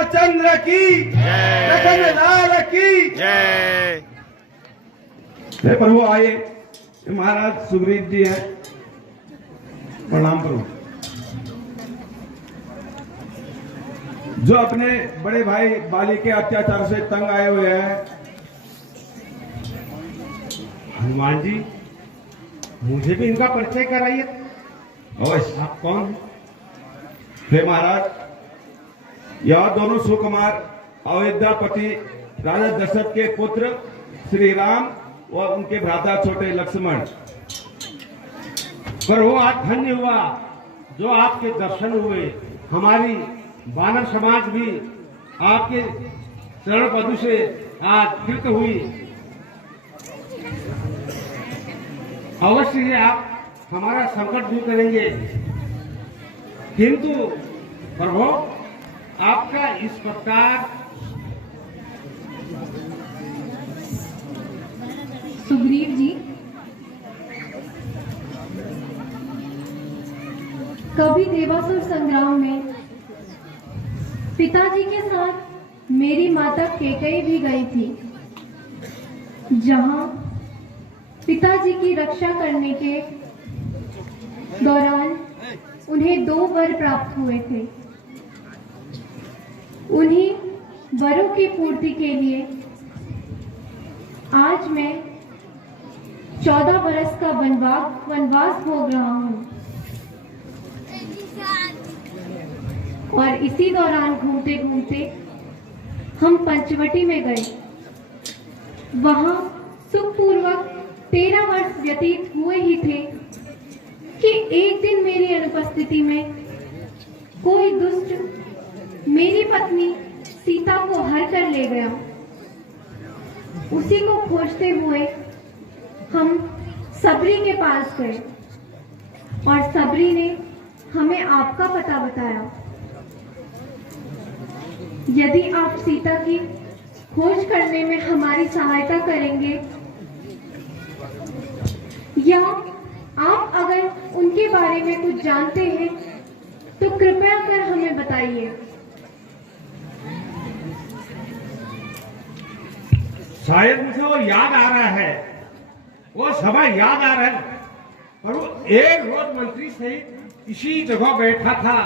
रामचंद्र की जय, लाल की जय। प्रभु आइए, महाराज सुग्रीव जी हैं, प्रणाम प्रभु। जो अपने बड़े भाई बाली के अत्याचार से तंग आए हुए हैं। हनुमान जी, मुझे भी इनका परिचय कराइए। अवश्य। आप कौन? हे महाराज, यह दोनों सुकुमार अयोध्यापति राजा दशरथ के पुत्र श्री राम और उनके भ्राता छोटे लक्ष्मण। पर वो आज धन्य हुआ जो आपके दर्शन हुए। हमारी वानर समाज भी आपके चरण पदु से आज कृत हुई। अवश्य ही आप हमारा संकट दूर करेंगे, किंतु प्रभु आपका इस प्रकार सुग्रीव जी, कभी देवासुर संग्राम में पिताजी के साथ मेरी माता कैकेयी भी गई थी, जहां पिताजी की रक्षा करने के दौरान उन्हें 2 वर प्राप्त हुए थे। उन्हीं वरों की पूर्ति के लिए आज मैं 14 बरस का वनवास भोग रहा हूँ। और इसी दौरान घूमते घूमते हम पंचवटी में गए। वहां सुखपूर्वक 13 वर्ष व्यतीत हुए ही थे कि एक दिन मेरी अनुपस्थिति में कोई दुष्ट मेरी पत्नी सीता को हर कर ले गया। उसी को खोजते हुए हम सबरी के पास गए और सबरी ने हमें आपका पता बताया। यदि आप सीता की खोज करने में हमारी सहायता करेंगे या आप अगर उनके बारे में कुछ जानते हैं तो कृपया कर हमें बताइए। शायद मुझे वो याद आ रहा है, वो समय याद आ रहा है। पर वो एक रोज मंत्री सहित इसी जगह बैठा था।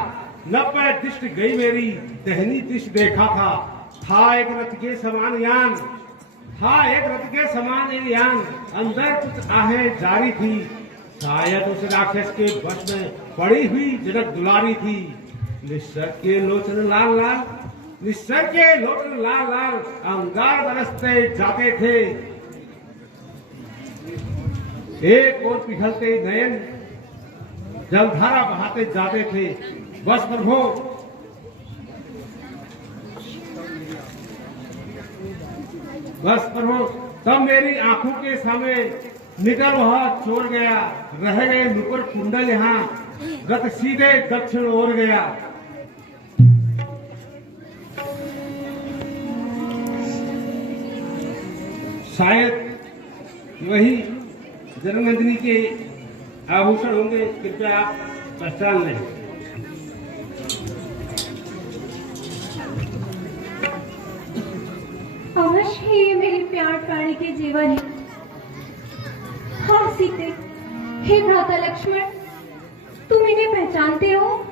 90 दृष्टि गई मेरी, दहनी दृष्टि देखा था एक रथ के समान यान, अंदर कुछ आहें जारी थी। शायद उस राक्षस के वश में पड़ी हुई जनक दुलारी थी। निस्सर के लोचन लाल लाल अंगार बरसते जाते थे। एक और पिघलते नयन जलधारा बहाते जाते थे। बस प्रभु, तब मेरी आंखों के सामने निकल वह छोड़ गया। रह गए नुपुर कुंडल यहाँ, रथ सीधे दक्षिण ओर गया। शायद वही जननंदिनी के आभूषण होंगे, कृपया आप पहचान लें। अवश्य ये मेरे प्यार प्राणी के जेवर है। हाँ सीते, हे भ्राता लक्ष्मण, तुम इन्हें पहचानते हो?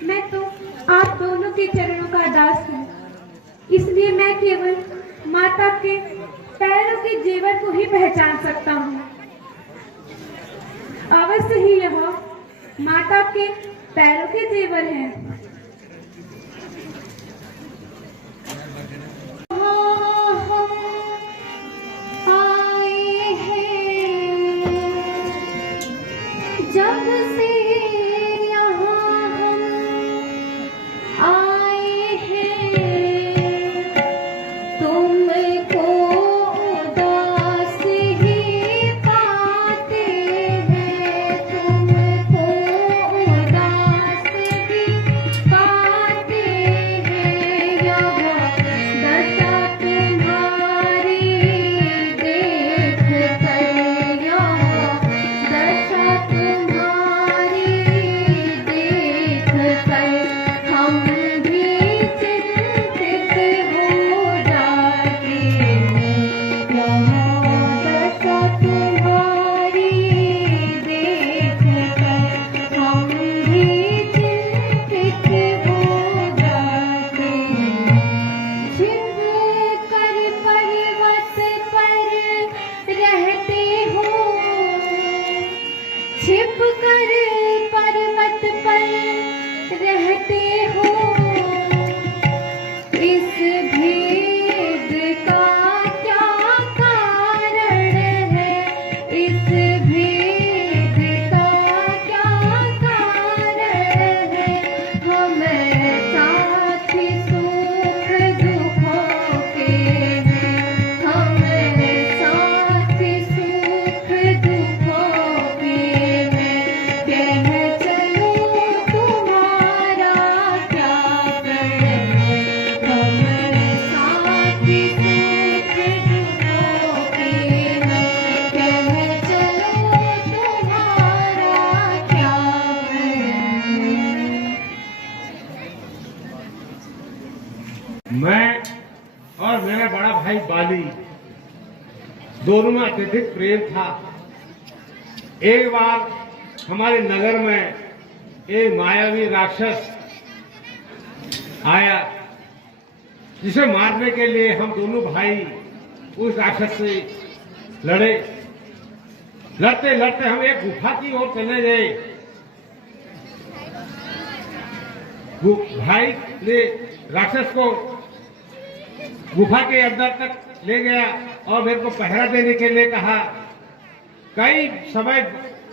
मैं तो आप दोनों के चरणों का दास हूँ, इसलिए मैं केवल माता के पैरों के जेवर को ही पहचान सकता हूँ। अवश्य ही यह माता के पैरों के जेवर हैं। जब से यहाँ हम आए हैं, तुमको उदास ही पाते हैं, तुमको उदास ही पाते हैं। यह दशा तुम्हारी देख कर, यह दशा तुम्हारी देख कर हम भी चिंतित हो जाते हैं। यह दशा तुम्हारी देख कर हम भी चिंतित हो जाते हैं। छिप कर पर्वत पर रहते हो, छिप कर पर्वत पर रहते हो, इस भेद का क्या कारण है, इस भेद का क्या कारण है। हम साथ सुख दुखों के हैं, हम साथ सुख दुखों के हैं। कह चलो तुम्हारा क्या प्रण है, हम साथ सुख दुखों के हैं। कह चलो तुम्हारा क्या प्रण है। मैं और मेरा बड़ा भाई बाली दोनों में अत्यधिक प्रेम था। एक बार हमारे नगर में एक मायावी राक्षस आया, जिसे मारने के लिए हम दोनों भाई उस राक्षस से लड़े। लड़ते लड़ते हम एक गुफा की ओर चले गए। वो भाई ने राक्षस को गुफा के अंदर तक ले गया और मेरे को पहरा देने के लिए कहा। कई समय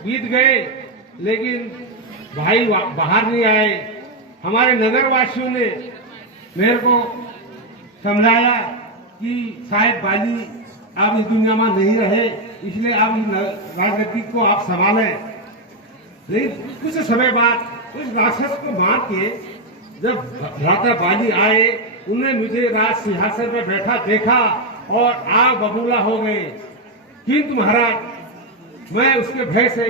बीत गए लेकिन भाई बाहर नहीं आए। हमारे नगरवासियों ने मेरे को समझाया कि शायद बाली आप इस दुनिया में नहीं रहे, इसलिए आप इस राजनीति को आप संभालें। लेकिन कुछ समय बाद उस राक्षस को मार के जब भ्राता बाली आए, उन्हें मुझे राज सिंहासन पर बैठा देखा और आग बबूला हो गए। किंतु महाराज मैं उसके भय से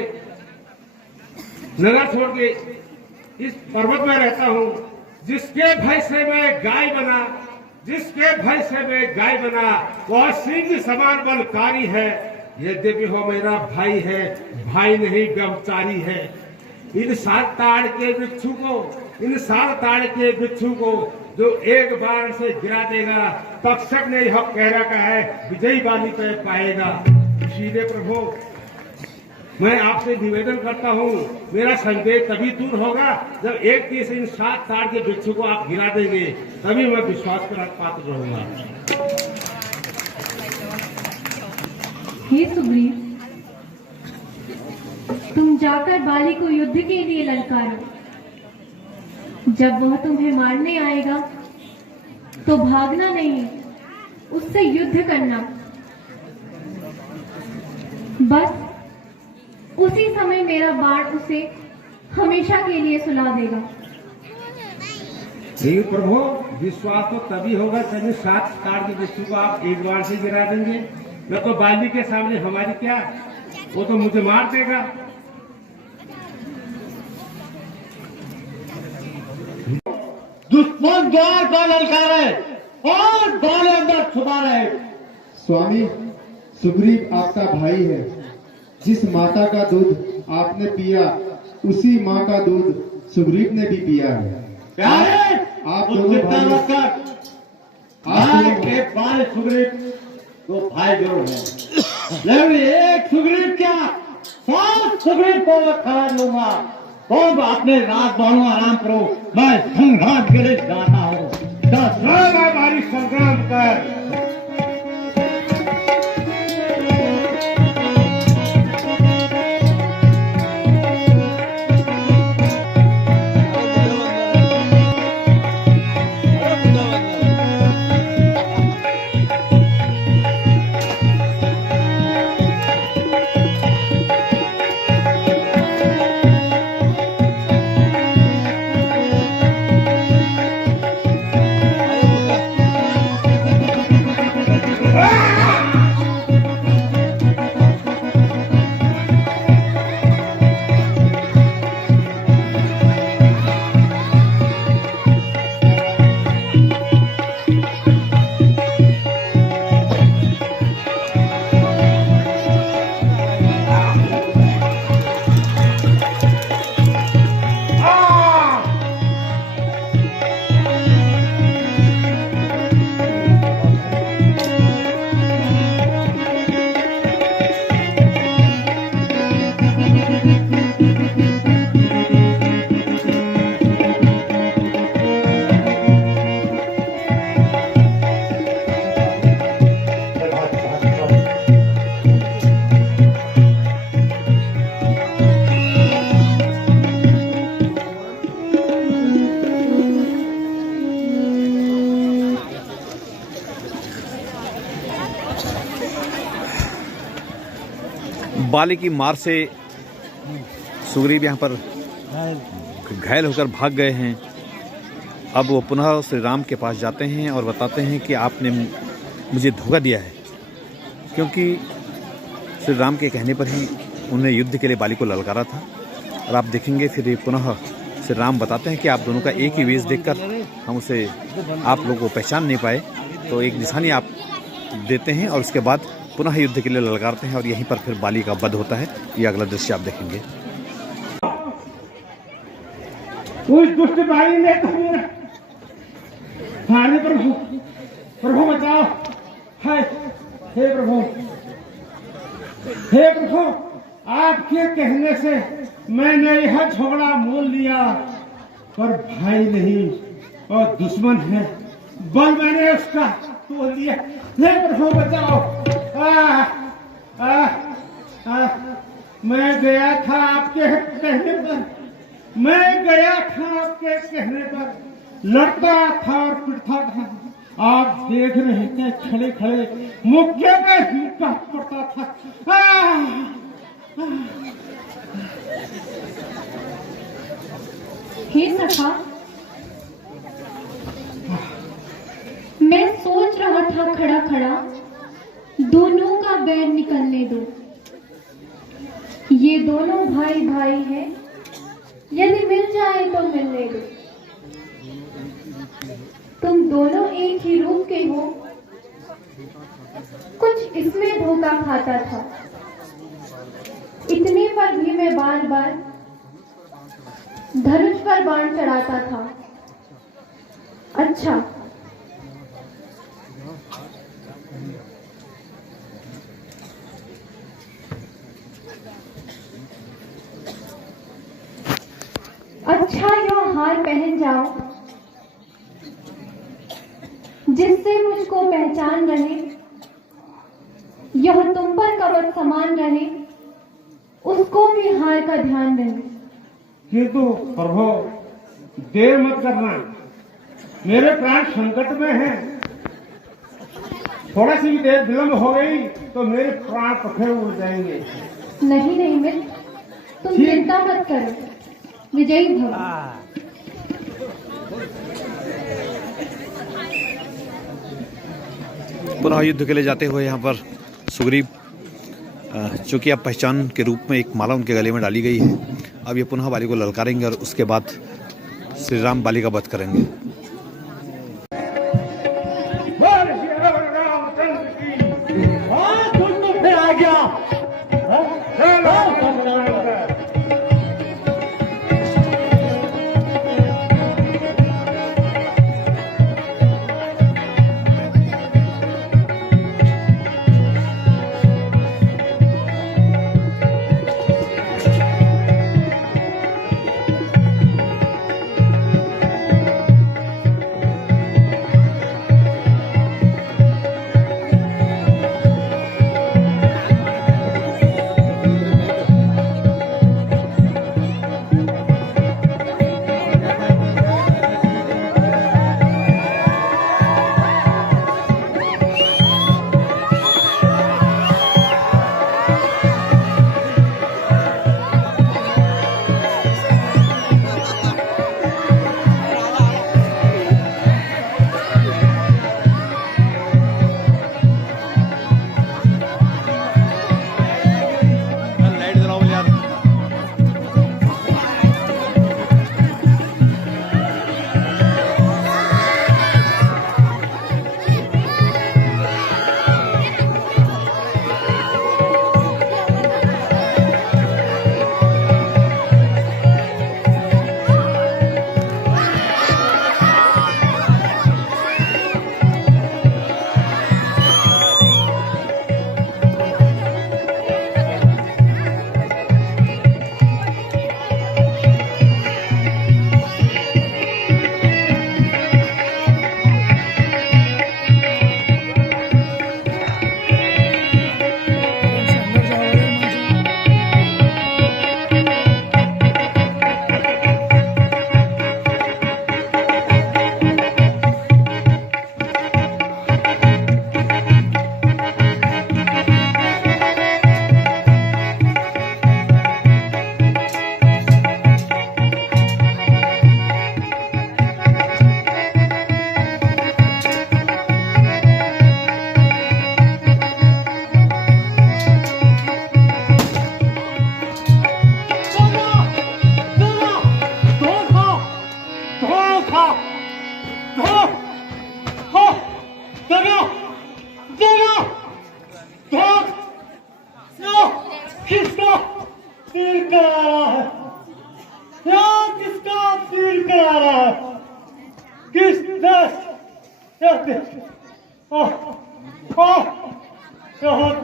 नगर छोड़ के इस पर्वत में रहता हूँ। जिसके भय से मैं गाय बना, जिसके भय से मैं गाय बना, वह सिंह समान बलकारी है। यद्यपि वो मेरा भाई है, भाई नहीं ब्रह्मचारी है। इन सात ताड़ के वृक्षों को, इन सात ताड़ के वृक्षों को जो एक बार से गिरा देगा, तक्षक ने यह कह रखा है विजयी बाली पे पाएगा। इसीलिए प्रभु मैं आपसे निवेदन करता हूँ, मेरा संदेह तभी दूर होगा जब एक तीर से इन सात ताड़ के वृक्षों को आप गिरा देंगे, तभी मैं विश्वास का पात्र रहूंगा। हे सुग्रीव, तुम जाकर बाली को युद्ध के लिए ललकारो। जब वह तुम्हें मारने आएगा तो भागना नहीं, उससे युद्ध करना। बस उसी समय मेरा बाण उसे हमेशा के लिए सुला देगा। नहीं प्रभु, विश्वास तो तभी होगा जब सात ताड़ के वृक्षों को आप एक बार से गिरा देंगे। न तो बाली के सामने हमारी क्या, वो तो मुझे मार देगा। दुश्मन द्वार पर ललकारे और बाले अंदर छुपा रहे। स्वामी, सुग्रीव आपका भाई है। जिस माता का दूध आपने पिया, उसी माँ का दूध सुग्रीव ने भी पिया है। प्यारे आप उस दोनों चिंता भाई- मत कर। भाई के बाल सुग्रीव तो भाई जरूर है, लेकिन एक सुग्रीव क्या 100 सुग्रीव को मैं खा लूंगा। तो अपने रात बानो आराम करो, मैं संघात के लिए जाता हूँ। हमारी संग्राम कर। बाली की मार से सुग्रीव यहाँ पर घायल होकर भाग गए हैं। अब वो पुनः श्री राम के पास जाते हैं और बताते हैं कि आपने मुझे धोखा दिया है, क्योंकि श्री राम के कहने पर ही उन्हें युद्ध के लिए बाली को ललकारा था। और आप देखेंगे फिर पुनः श्री राम बताते हैं कि आप दोनों का एक ही वेश देखकर हम उसे आप लोगों को पहचान नहीं पाए, तो एक निशानी आप देते हैं और उसके बाद पुनः युद्ध के लिए ललकारते हैं और यहीं पर फिर बाली का वध होता है। ये अगला दृश्य आप देखेंगे। उस दुष्ट बाली ने तो मेरा प्रभु प्रभु बचाओ। हाय हे प्रभु, हे प्रभु, आपके कहने से मैंने यह झगड़ा मोल लिया, पर भाई नहीं और दुश्मन है, बल मैंने उसका तोड़ लिया। हे प्रभु बचाओ। मैं गया था आपके कहने पर, मैं गया था आपके कहने पर, लड़ता था और पिटता था। आप देख रहे थे खड़े खड़े मुक्के पे मुक्का पड़ता था। हे सखा, मैं सोच रहा था खड़ा खड़ा, दोनों का बैर निकलने दो। ये दोनों भाई भाई हैं, यदि मिल जाए तो मिलने दो। तुम दोनों एक ही रूप के हो, कुछ इसमें धोखा खाता था। इतने पर भी मैं बार बार धनुष पर बाण चढ़ाता था। अच्छा, अच्छा यो हार पहन जाओ, जिससे मुझको पहचान रहे, यह तुम पर कवच समान रहे, उसको भी हार का ध्यान रहे। किंतु प्रभु देर मत करना, मेरे प्राण संकट में हैं। थोड़ा सी भी देर विलंब हो गई तो मेरे प्राण पखेरु उड़ जाएंगे। नहीं नहीं मित्र, तुम चिंता मत करो, विजयी भव। पुनः युद्ध के लिए जाते हुए यहाँ पर सुग्रीव, चूंकि अब पहचान के रूप में एक माला उनके गले में डाली गई है, अब ये पुनः बाली को ललकारेंगे और उसके बाद श्री राम बाली का वध करेंगे। आ गया। खा धो हो जगह जगह धो यो किसका तीर करा रहा है यो किसका तीर करा रहा है किस देश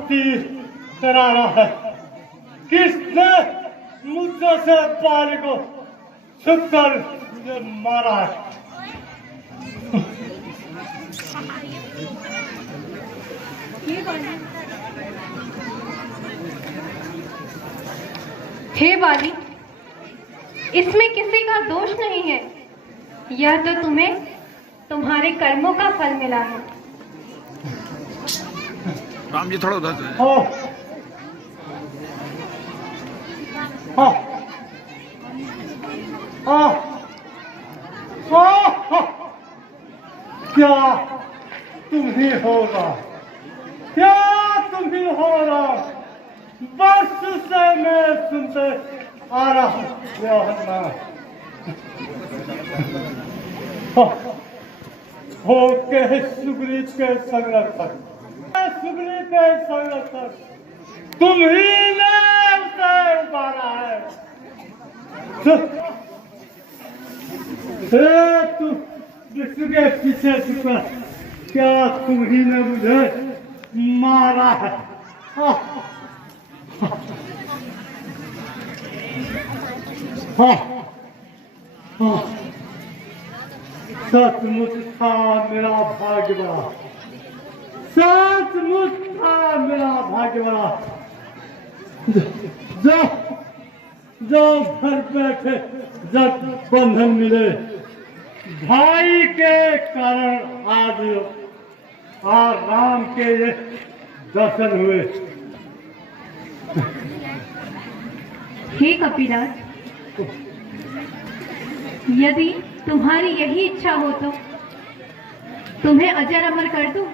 तीर करा रहा है किसने मुझसे से पानी को छुपकर मुझे मारा है हे बाली, इसमें किसी का दोष नहीं है। यह तो तुम्हें तुम्हारे कर्मों का फल मिला है। राम जी थोड़ा उधर से। क्या तुम ही हो रहा क्या तुम ही हो रहा बस से मैं सुनते आ रहा हूँ हो के सुग्रीव के संरक्षक सुग्रीव के संरक्षक तुम ही ने उसे उबारा है तू जिसके पीछे छुपा क्या तुम ही ने मुझे मारा है सचमुच था मेरा भाग्य बड़ा सचमुच था मेरा भाग्य बड़ा जो घर बैठे जब बंधन मिले भाई के कारण आज और राम के ये दर्शन हुए हे कपिराज, यदि तुम्हारी यही इच्छा हो तो तुम्हें अजर अमर कर दूं।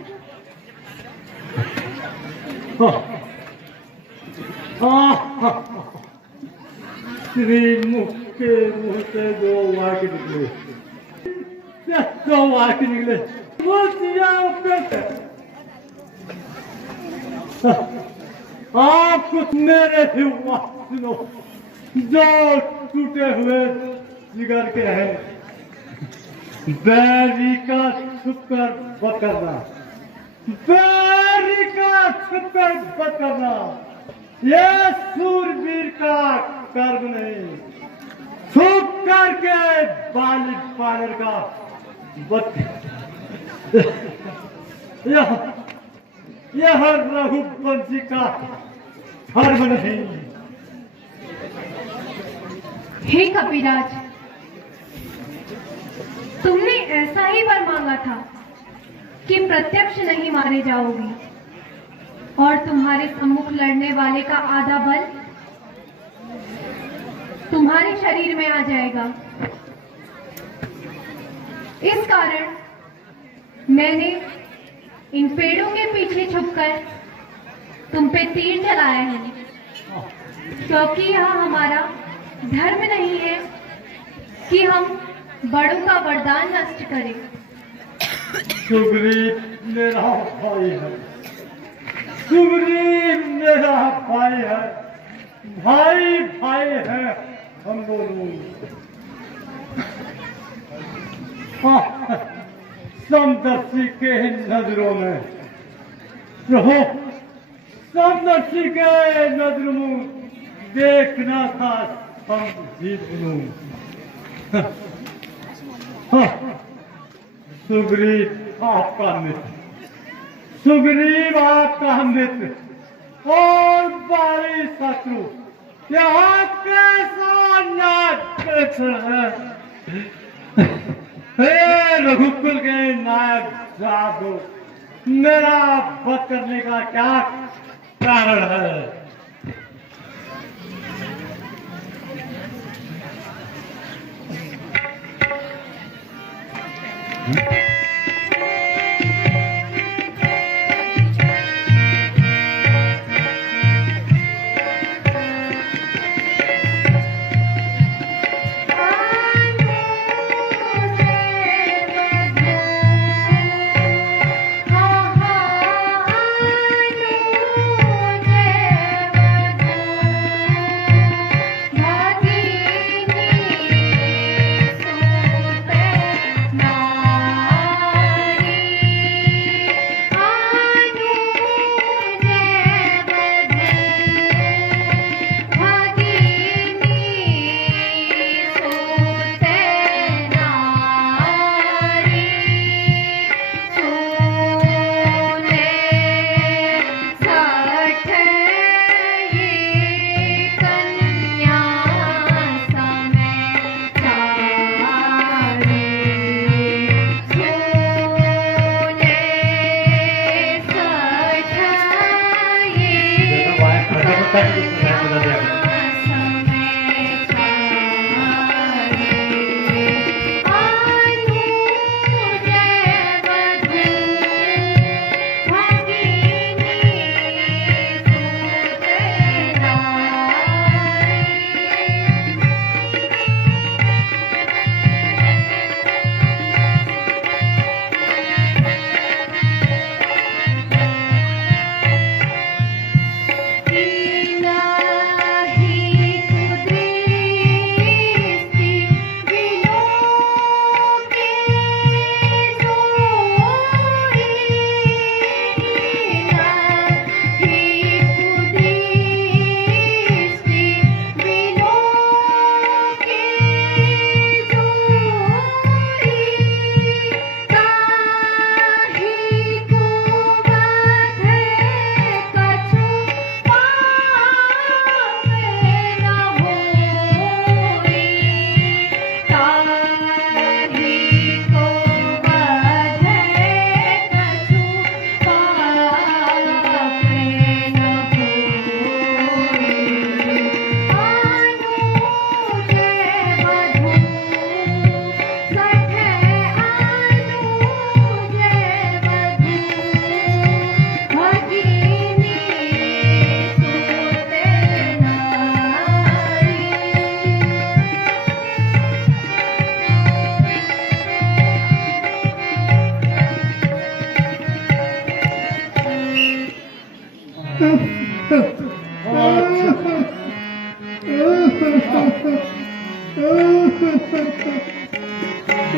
श्री मुख के मुंह से जो वाक्य निकले वो आप कुछ मेरे ही सुनो जो टूटे हुए जिगर के हैं बैरी का छुपकर बच करना बैरी का छुपकर बच करना ये सूरवीर का कर्म नहीं छुप करके बालिक पालर का बच यह रघुवंशी का धर्म नहीं। हे कपिराज, तुमने ऐसा ही वर मांगा था कि प्रत्यक्ष नहीं मारे जाओगी और तुम्हारे सम्मुख लड़ने वाले का आधा बल तुम्हारे शरीर में आ जाएगा। इस कारण मैंने इन पेड़ों के पीछे छुपकर तुम पे तीर चलाया है, क्योंकि यह हमारा धर्म नहीं है कि हम बड़ों का वरदान नष्ट करें। सुग्रीव मेरा भाई है सुग्रीव मेरा भाई है भाई भाई है हम दोनों समदर्शी के नजरों में रहो समदर्शी के नजरों में देखना था हम जीत लूं सुग्रीव आपका मित्र सुग्रीव आपका मित्र और बारी शत्रु यहाँ कैसा नाच है रघुकुल के नायक जादू मेरा वध करने का क्या कारण है।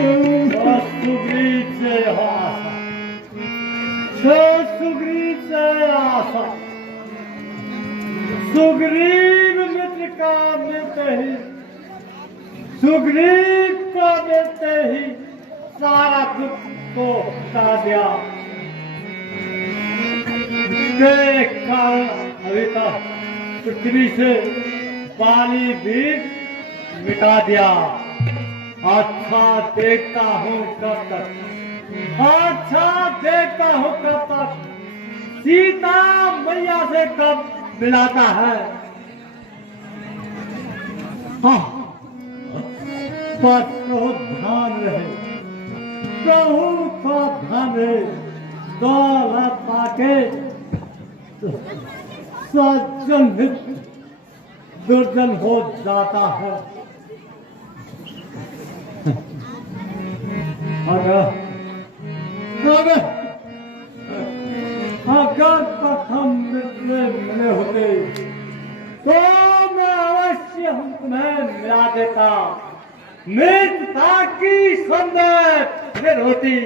सुग्रीव से आशा, सुग्रीव से आशा, सुग्रीव मित्र का मिलते ही, सुग्रीव को मिलते ही सारा दुख को हटा दिया। के कारण अभी तक पृथ्वी से पानी भी मिटा दिया। अच्छा देखता हूँ कब तक, अच्छा देखता हूँ कब तक सीता मैया से कब मिलाता है। हाँ, पर ध्यान रहे, प्रभु को ध्यान रहे, दौलत पाके सज्जन दुर्जन हो जाता है। अगर तक हम मिले होते तो मैं अवश्य हम तुम्हें मिला देता। मित्रता की संदेश फिर होती,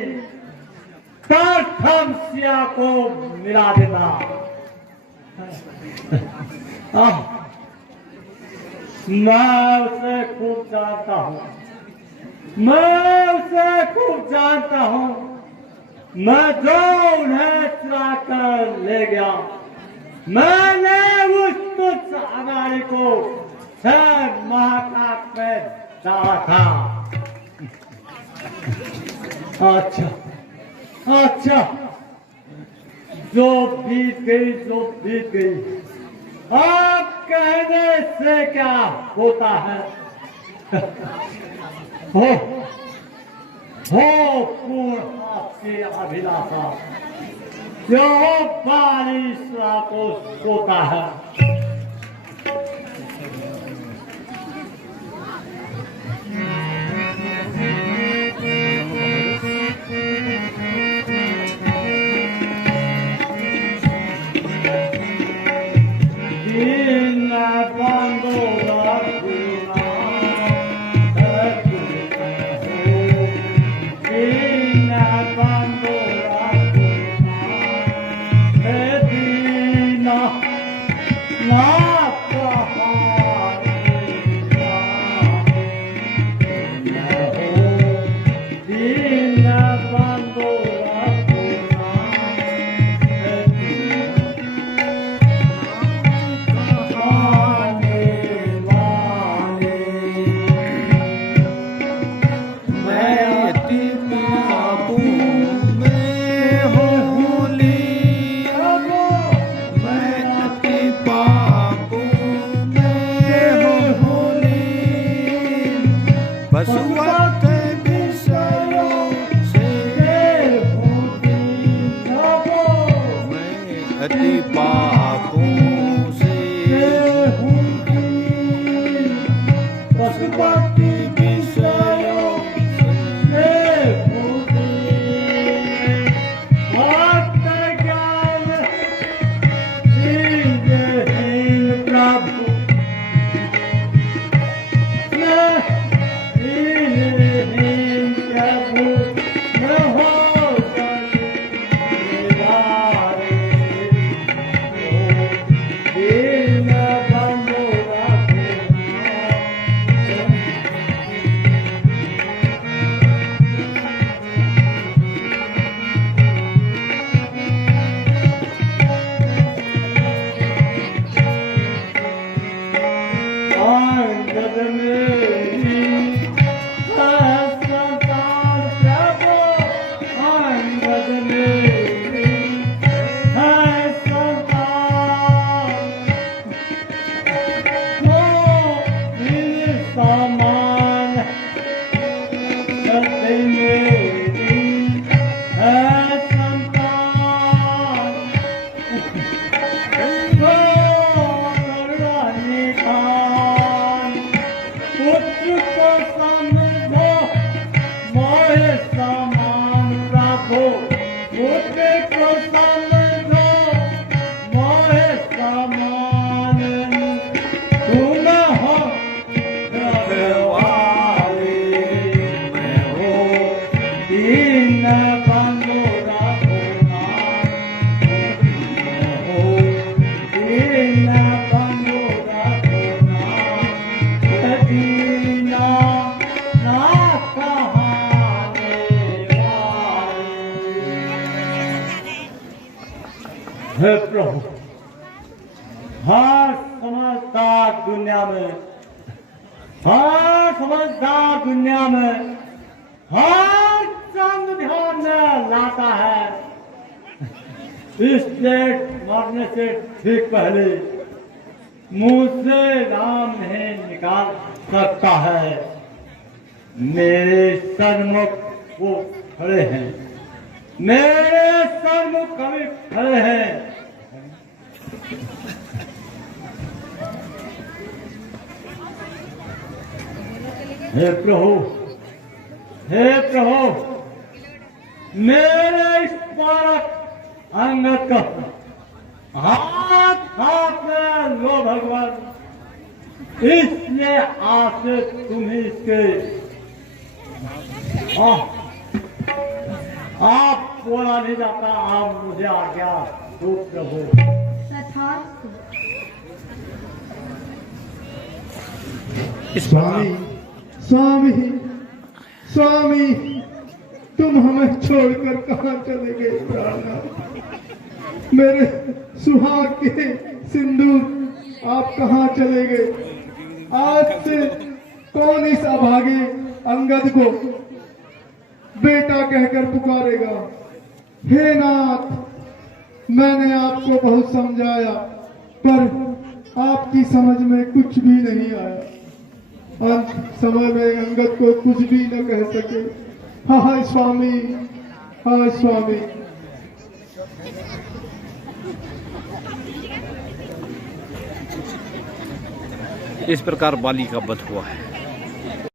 हम सिया को मिला देता। मैं उसे खूब जानता हूँ, मैं उसे खूब जानता हूँ। मैं जो उन्हें चुरा कर ले गया, मैंने उस तुच्छ अनाड़ी को 6 माह का कैद डाला था। अच्छा अच्छा, जो बीत गई, जो बीत गई, अब कहने से क्या होता है। हो पूर्ण आपकी अभिलाषा जो बारिश को सोता है। दीन बंधु रखो नाथ, दीन बंधु रखो नाथ, दीना नाथ कहाने वाले। हे प्रभु, हर समझदार दुनिया में, हर समझदार दुनिया में हर चंद ध्यान में लाता है। इस डेट मरने से ठीक पहले मुंह से राम नहीं निकाल सकता है। मेरे सन्मुख वो खड़े हैं, मेरे सन्मुख कभी खड़े हैं। हे प्रभु, हे प्रभु, मेरे इस बालक अंगद का हाथ हाथ में लो भगवान, इसलिए आज से तुम ही इसके आप बोला नहीं जाता, आप मुझे आज्ञा दो प्रभु। तथास्तु। स्वामी स्वामी स्वामी, तुम हमें छोड़कर कहाँ चले गए प्राणनाथ? मेरे सुहाग के सिंदूर आप कहाँ चले गए? आज से कौन इस अभागे अंगद को बेटा कहकर पुकारेगा? हे नाथ, मैंने आपको बहुत समझाया, पर आपकी समझ में कुछ भी नहीं आया। अंत समय में अंगद को कुछ भी न कह सके। हाय स्वामी, हाय स्वामी। इस प्रकार बाली का वध हुआ है।